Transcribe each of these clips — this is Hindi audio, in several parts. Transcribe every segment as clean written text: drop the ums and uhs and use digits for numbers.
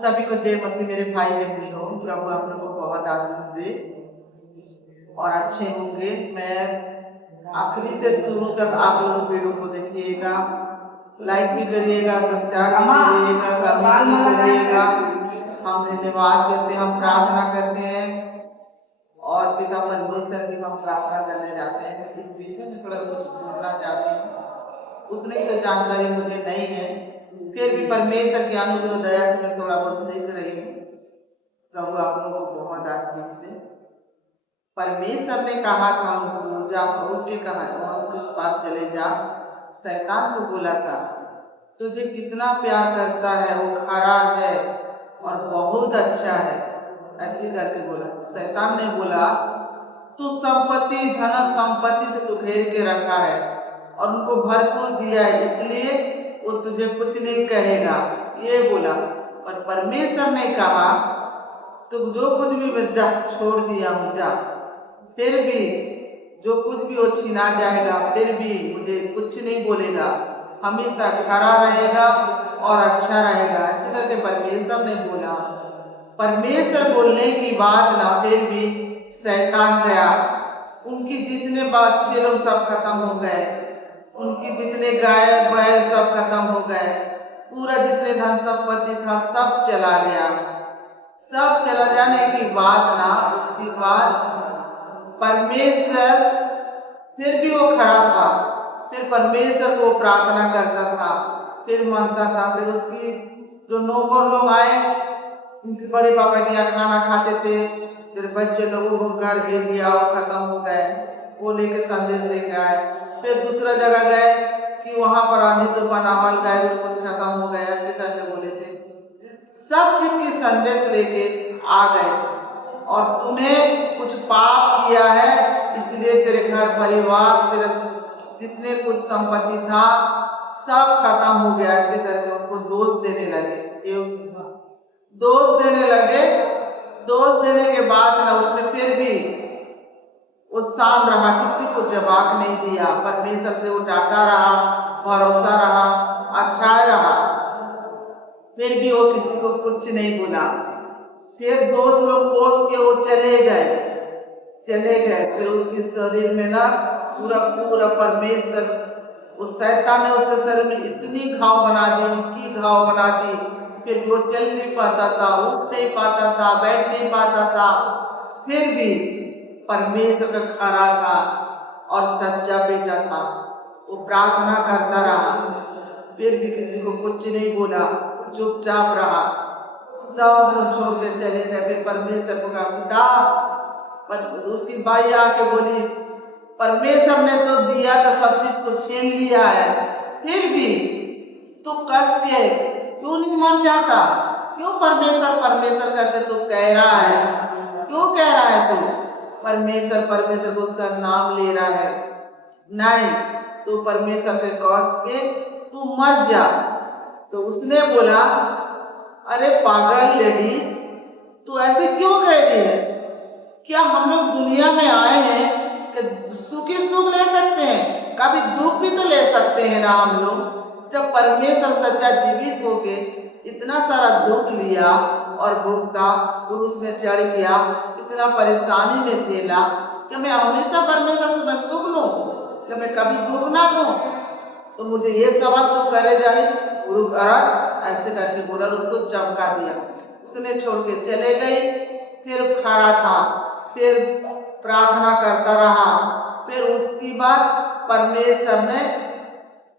सभी को जय मसीह मेरे भाई बहनों। प्रभु आप लोगों को बहुत आशीष दे और अच्छे होंगे। मैं आखिरी से शुरू तक आप लोग वीडियो को देखिएगा, लाइक भी करिएगा, सब्सक्राइब भी करिएगा, कमेंट भी करिएगा। हम धन्यवाद करते हैं, हम प्रार्थना करते हैं और पिता परमेश्वर की हम प्रार्थना करने जाते हैं। इस विषय में थोड़ा कुछ बोलना चाहते हैं, उतनी तो जानकारी मुझे नहीं है, फिर भी परमेश्वर के अनुग्रह दया से मैं थोड़ा बहुत सीख रही हूँ। प्रभु आप लोगों को बहुत आशीष दे। परमेश्वर ने कहा था उनको, जा उठ के कहा उनके पास चले जा। शैतान को बोला था तुझे कितना प्यार करता है, वो खरा है और बहुत अच्छा है, ऐसे करके बोला। शैतान ने बोला तू संपत्ति धन संपत्ति से तू घेर के रखा है और उनको भरपूर दिया है, इसलिए वो तुझे कुछ नहीं कहेगा, ये बोला। और परमेश्वर ने कहा तुम जो कुछ भी मैं जा छोड़ दिया हूँ जा, फिर भी जो कुछ भी वो छीना जाएगा, फिर भी मुझे कुछ नहीं बोलेगा, हमेशा खरा रहेगा और अच्छा रहेगा, ऐसे करके परमेश्वर ने बोला। परमेश्वर बोलने की बात ना, फिर भी शैतान गया। उनकी जितने बच्चे लोग सब खत्म हो गए, उनकी जितने गाय बैल सब खत्म हो गए, पूरा जितने धन संपत्ति था सब चला गया। सब चला जाने की बात ना, उसके बाद परमेश्वर फिर भी वो खड़ा था। फिर परमेश्वर को प्रार्थना करता था, फिर मानता था। फिर उसकी जो नौकर लोग आए, उनके बड़े पापा के यहाँ खाना खाते थे, फिर बच्चे लोगों को घर भेज दिया, वो खत्म हो गए, वो लेके संदेश लेके आए। फिर दूसरा जगह गए कि वहां पर आंधी तूफान आवल गए, तो कुछ खत्म हो गया, ऐसे करके बोले थे। सब चीज की संदेश लेके आ गए और तूने कुछ पाप किया है, इसलिए तेरे घर परिवार, तेरे जितने कुछ संपत्ति था सब खत्म हो गया, ऐसे करके उनको दोष देने लगे। दोष देने लगे। दोष देने के बाद ना उसने फिर भी वो शांत रहा, किसी को जवाब नहीं दिया। परमेश्वर से वो डांटा रहा, भरोसा रहा, अच्छा रहा, फिर भी वो किसी को कुछ नहीं बोला। फिर दोस्त लोग कोस के वो चले गए। फिर उसके शरीर में ना पूरा पूरा परमेश्वर, उस शैतान ने उसके शरीर में इतनी घाव बना दी, उनकी घाव बना दी। फिर वो चल नहीं पाता था, उठ नहीं पाता था, बैठ नहीं पाता था। फिर भी परमेश्वर का खरा था और सच्चा बेटा था, वो प्रार्थना करता रहा, फिर भी किसी को कुछ नहीं बोला, चुपचाप रहा। सब लोग छोड़ के चले गए। फिर परमेश्वर को कहा पिता, पर उसकी बाई आके बोली परमेश्वर ने तो दिया तो सब चीज को छीन लिया है, फिर भी तू कस के क्यों नहीं मर जाता? क्यों परमेश्वर परमेश्वर करके तू कह रहा है? क्यों कह रहा है तू परमेश्वर परमेश्वर को उसका नाम ले रहा है? नहीं, तू परमेश्वर के कस के तू मर जा। तो उसने बोला अरे पागल लेडीज, तू ऐसे क्यों कह रही है? क्या हम लोग दुनिया में आए हैं कि सुख ही सुख ले सकते हैं? कभी दुख भी तो ले सकते हैं ना हम लोग। जब परमेश्वर सच्चा जीवित होके इतना सारा दुख लिया और भुगता, क्रूस में चढ़ गया, इतना परेशानी में झेला, कि मैं हमेशा परमेश्वर से मैं सुख लूं, कि मैं कभी दुख ना दूं? तो मुझे ये सवाल तो करे जा रही गुरु औरत, ऐसे करके बोला, उसको चमका दिया। उसने छोड़ के चले गई। फिर खड़ा था, फिर प्रार्थना करता रहा। फिर उसके बाद परमेश्वर ने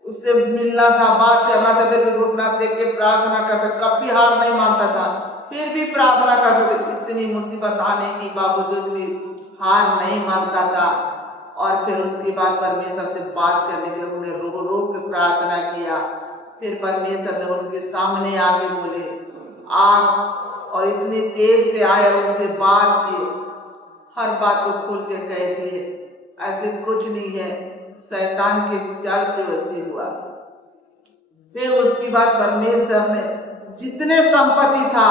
उससे मिलना था, बात करना था, फिर भी घुटना देख के प्रार्थना करता, कभी हार नहीं मानता था, फिर भी प्रार्थना करता था। इतनी मुसीबत आने के बावजूद भी हार नहीं मानता था। और फिर उसके बाद परमेश्वर से बात करने के लिए उन्होंने रो रो के प्रार्थना किया। फिर परमेश्वर ने उनके सामने आके बोले आप, और इतनी तेज से आए और उनसे बात की, हर बात को खोल के कह दिए। ऐसे कुछ नहीं है, शैतान के चाल से वसी हुआ। फिर उसके बाद परमेश्वर ने जितने संपत्ति था,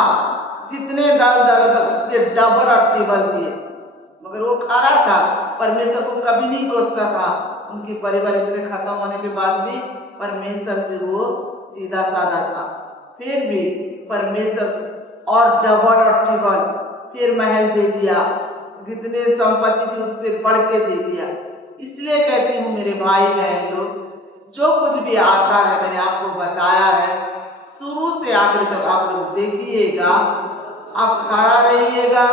जितने दल दल था, उससे डबल और ट्रिबल दिए। मगर वो खरा था, परमेश्वर को कभी नहीं कोसता था। उनकी परिवार इतने खत्म होने के बाद भी परमेश्वर से वो सीधा साधा था। फिर भी परमेश्वर और डबल और ट्रिबल फिर महल दे दिया, जितने संपत्ति थी उससे बढ़ के दे दिया। इसलिए कहती हूँ मेरे भाई बहन लोग, जो कुछ भी आता है मैंने आपको बताया है, शुरू से आखिर तक आप लोग देखिएगा, आप खड़ा रहिएगा,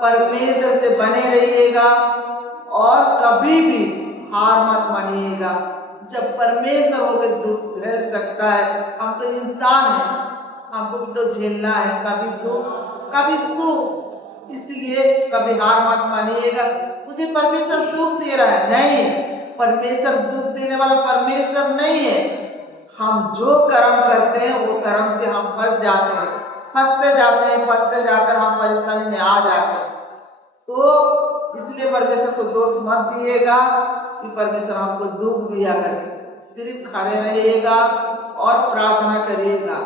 परमेश्वर से बने रहिएगा और कभी भी हार मत मानिएगा। जब परमेश्वर होकर दुख झेल सकता है, हम तो इंसान हैं, हमको भी तो झेलना है, कभी दुख कभी सुख। इसलिए कभी हार मत मानिएगा। मुझे परमेश्वर दुख दे रहा है, नहीं, परमेश्वर दुख देने वाला परमेश्वर नहीं है। हम जो कर्म करते हैं वो कर्म से हम फंस जाते हैं, फंसते जाकर हम परेशानी में आ जाते हैं। तो इसलिए परमेश्वर को दोष मत दिएगा कि परमेश्वर हमको दुख दिया करके। सिर्फ खड़े रहिएगा और प्रार्थना करिएगा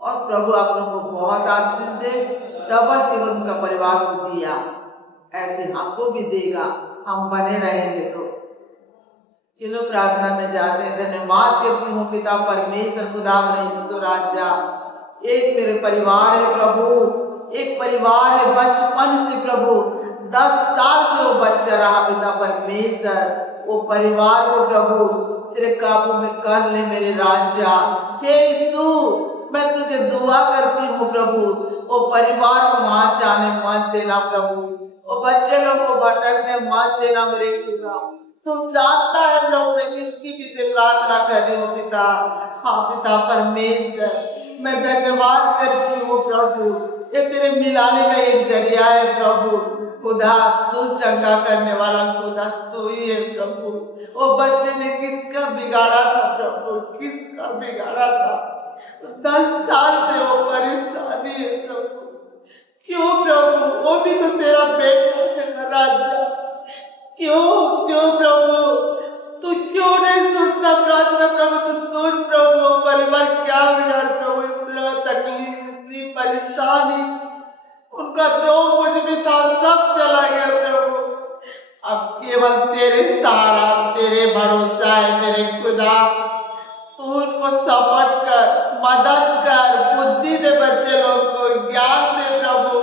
और प्रभु आप लोगों को बहुत आशीष दे। डबल टिबल उनका परिवार को दिया, ऐसे हमको भी देगा, हम बने रहेंगे तो। चलो प्रार्थना में जाते हैं। धन्यवाद करती हूँ पिता परमेश्वर खुदा ईश्वर राजा। एक मेरे परिवार है प्रभु, एक परिवार है बचपन से प्रभु, 10 साल से वो बच्चा रहा पिता परमेश्वर। वो परिवार को प्रभु तेरे काबू में कर ले मेरे राजा। हे यीशु, मैं तुझे दुआ करती हूँ प्रभु, वो परिवार को वहां जाने मत देना प्रभु, वो बच्चे लोग को भटकने मत देना मेरे खुदा। तुम जानता है प्रभु मैं किसकी भी से प्रार्थना कर रही हूँ पिता। हाँ पिता परमेश्वर, मैं धन्यवाद करती हूँ प्रभु, ये तेरे मिलाने का एक जरिया है प्रभु। खुदा तू चंगा करने वाला खुदा तू ही है प्रभु। वो बच्चे ने किसका बिगाड़ा था प्रभु, किसका बिगाड़ा था? 10 साल से वो परेशानी है प्रभु। क्यों प्रभु, वो भी तो तेरा बेटा है ना राजा। क्यों क्यों प्रभु, तू क्यों नहीं सुनता प्रार्थना प्रभु? तू सुन प्रभु, परिवार क्या बिगाड़ प्रभु, इतना तकलीफ, इतनी परेशानी, उनका जो कुछ भी था सब चला गया प्रभु। अब केवल तेरे सहारा, तेरे भरोसा है मेरे खुदा। तू उनको सपोर्ट कर, मदद कर, बुद्धि दे, बच्चे लोग को ज्ञान दे प्रभु।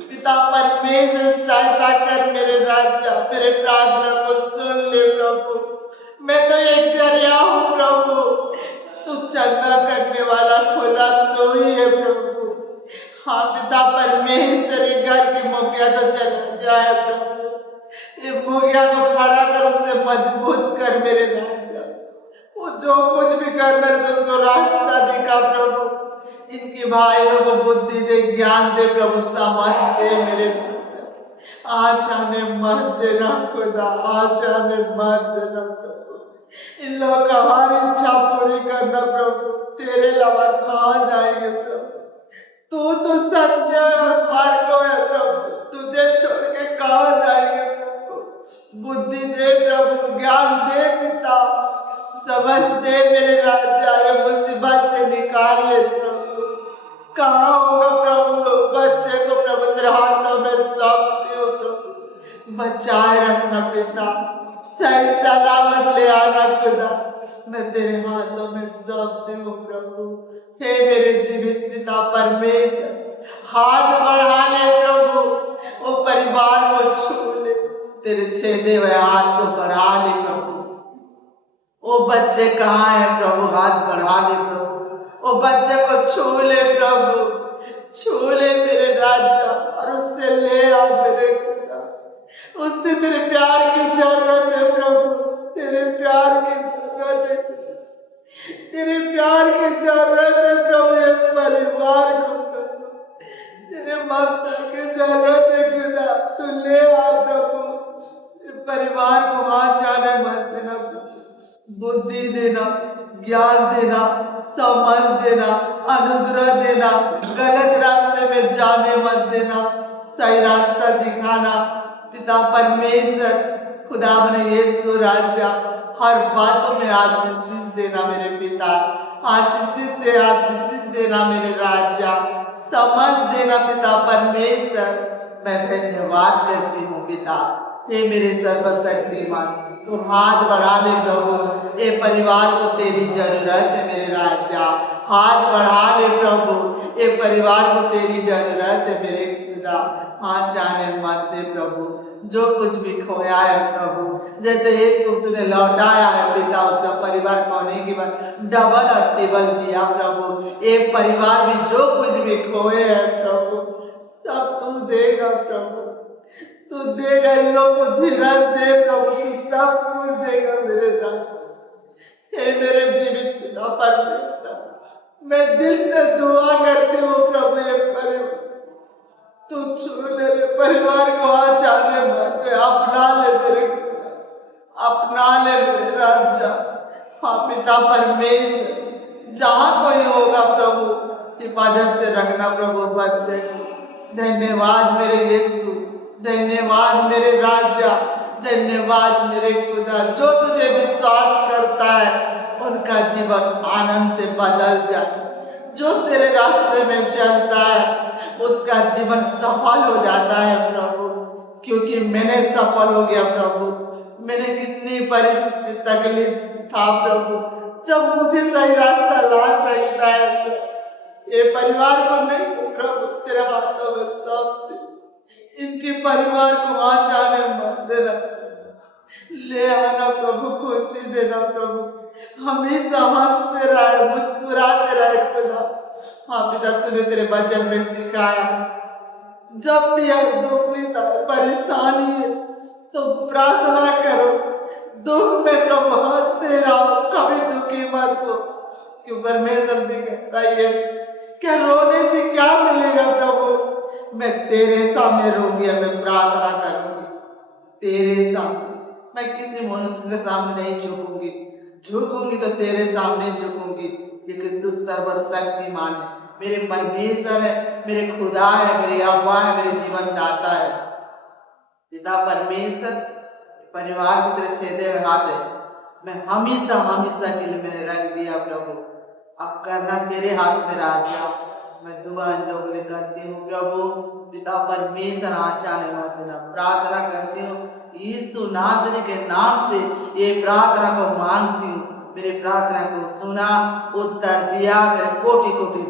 पिता परमेश्वर सहायता कर मेरे राजा, मेरे प्रार्थना को सुन ले प्रभु। मैं तो एक जरिया हूँ प्रभु, तू चंगा करने वाला खुदा तू ही है प्रभु। हाँ पिता परमेश्वर, ये घर की मुखिया तो चला गया है प्रभु, ये मुखिया को खड़ा कर, उससे मजबूत कर मेरे राजा। वो जो कुछ भी करना है उसको रास्ता दिखा प्रभु। इनके भाइयों को बुद्धि दे, ज्ञान दे प्रभु, समझ दे मेरे राजा। आज हमें मत देना खुदा, आज हमें मत देना प्रभु। इन लोगों का हर इच्छा पूरी करना प्रभु, तेरे अलावा कहाँ जाएंगे प्रभु? तू तो सत्य और मार्ग है प्रभु, तुझे छोड़ के कहाँ जाएंगे प्रभु? बुद्धि दे प्रभु, ज्ञान दे पिता, समझ दे मेरे राजा, ये मुसीबत से निकाल ले प्रभु। कहाँ होगा प्रभु बच्चे को प्रभु, तेरे हाथों में सौंपती हो प्रभु, बचाए रखना पिता, सही सलामत ले आना खुदा, मैं तेरे हाथों में सौंपती हूँ प्रभु। हे मेरे जीवित पिता परमेश्वर, हाथ बढ़ा ले प्रभु, वो परिवार को छू ले, तेरे छेदे हुए हाथ को बढ़ा ले प्रभु। वो बच्चे कहाँ है प्रभु, हाथ बढ़ा ले प्रभु, वो बच्चे को छू ले प्रभु, छू ले मेरे राजा और उससे ले आ मेरे खुदा। उससे तेरे प्यार की जरूरत है प्रभु, तेरे प्यार की जरूरत है, तेरे प्यार की जरूरत है प्रभु। ये परिवार को प्रभु तेरे ममता की जरूरत है खुदा, तू ले आ प्रभु। परिवार को हाथ जाने मत देना प्रभु, बुद्धि देना, ज्ञान देना, समझ देना, अनुग्रह देना, गलत रास्ते में जाने मत देना, सही रास्ता दिखाना पिता परमेश्वर। खुदा ने यीशु राजा हर बातों में आशीष देना मेरे पिता, आशीष देना मेरे राजा, समझ देना पिता परमेश्वर। मैं धन्यवाद करती हूँ पिता, हे मेरे सर्वशक्तिमान, तू हाथ बढ़ा ले प्रभु, ये परिवार को तेरी जरूरत है मेरे राजा, हाथ बढ़ा ले प्रभु, ये परिवार को तेरी जरूरत है मेरे खुदा। हाँ जाने मत दे प्रभु, जो कुछ भी खोया है प्रभु, जैसे एक को तूने लौटाया है पिता, उसका परिवार खोने के बाद डबल और टेबल दिया प्रभु। ये परिवार भी जो कुछ भी खोए है प्रभु, सब तू देगा प्रभु, तू देगा। इन लोग को धीरज दे प्रभु, तू सब कुछ देगा मेरे साथ। हे मेरे जीवित पिता परमेश्वर, मैं दिल से दुआ करती हूँ प्रभु, ये परिवार तू छू ले, परिवार को आचार्य मत दे, अपना ले मेरे, अपना ले मेरे राजा। हाँ पिता परमेश्वर, जहाँ कोई होगा प्रभु हिफाजत से रखना प्रभु, बच्चे। धन्यवाद मेरे यीशु, धन्यवाद मेरे राजा, धन्यवाद मेरे खुदा। जो तुझे विश्वास करता है उनका जीवन आनंद से बदल जाए, जो तेरे रास्ते में चलता है उसका जीवन सफल हो जाता है प्रभु, क्योंकि मैंने सफल हो गया प्रभु। मैंने कितनी परिस्थिति तकलीफ था प्रभु, जब मुझे सही रास्ता ला सकता है, ये परिवार को नहीं प्रभु, तेरे हाथों में सब, इनके परिवार को आचार्य मत देना, ले आना प्रभु, खुशी देना प्रभु, हमेशा हंसते रहे, मुस्कुराते रहे खुदा। हाँ पिता, तूने तेरे वचन में सिखाया, जब भी दुख परेशानी है तो प्रार्थना करो, दुख में प्रभु हंसते रहो, कभी दुखी मत हो, क्यों परमेश्वर भी कहता है क्या रोने से क्या मिलेगा प्रभु, मैं तेरे सामने रोऊंगी, मैं प्रार्थना करूंगी तेरे सामने, मैं किसी मनुष्य के सामने नहीं झुकूंगी, झुकूंगी तो तेरे सामने झुकूंगी, क्योंकि तू सर्वशक्तिमान है, मेरे परमेश्वर है, मेरे खुदा है, मेरे अव्वा है, मेरे जीवन दाता है। पिता परमेश्वर, परिवार को तेरे छेदे में हाथ है, मैं हमेशा हमेशा के लिए मैंने रख दिया प्रभु, अब करना तेरे हाथ में राजा। मैं दुआ इन लोगों के लिए करती हूँ प्रभु, पिता परमेश्वर आचार्य मत देना, प्रार्थना करती हूँ यीशु नासरी के नाम से, ये प्रार्थना को मांगती हूँ, मेरी प्रार्थना को सुना, उत्तर दिया, तेरे कोटि कोटि